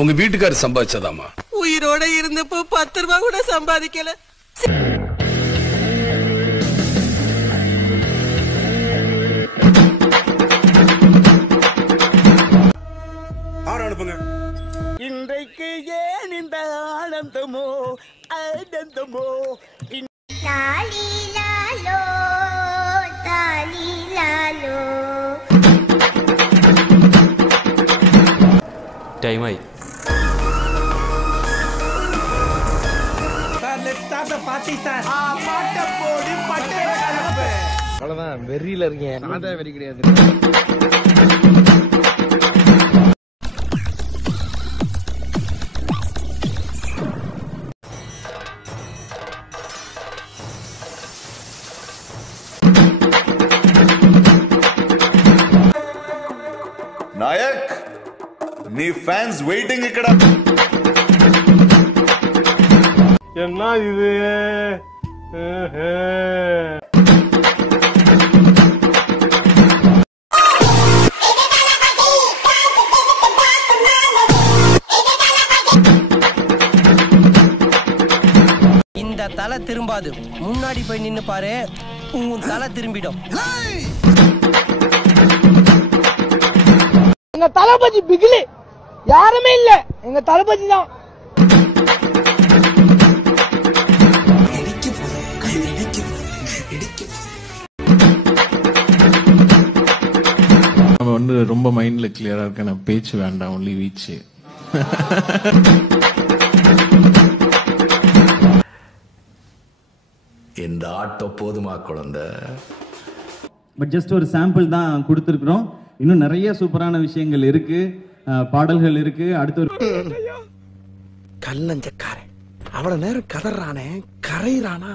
உங்க வீட்டுக்காரர் சம்பாதிச்சதாமா? உயிரோட இருந்தப்போ 10 ரூபாய் கூட சம்பாதிக்கல. இன்றைக்கு ஏன் இந்த ஆனந்தமோ ஆனந்தமோ லாலி லாலோ தாலி லாலோ. டைம் ஆயி அவ்வளவுதான் வெறியில இருக்கேன். நான் தான் வெறி கிடையாது. నాయక్ నీ ఫ్యాన్స్ వెయిటింగ్ ఇక్కడ. என்ன இது? இந்த தலை திரும்பாது. முன்னாடி போய் நின்னு பாரு, உன் தலை திரும்பிடும். எங்க தளபதி பிகிலி யாருமே இல்ல, எங்க தளபதி தான். நம்ம வந்து ரொம்ப மைண்ட்ல கிளியரா இருக்க, நான் பேச்சு வேண்டாம், ஒன்லி வீச்சு. இந்த ஆட்டோ போதுமா குழந்தை? பட் ஜஸ்ட் ஒரு சாம்பிள் தான் கொடுத்துருக்குறோம். இன்னும் நிறைய சூப்பரான விஷயங்கள் இருக்கு, பாடல்கள் இருக்கு. அடுத்த ஒரு கல்லஞ்சக்காரன் அவ்வளவு நேரம் கதறானே, கரையிறானா?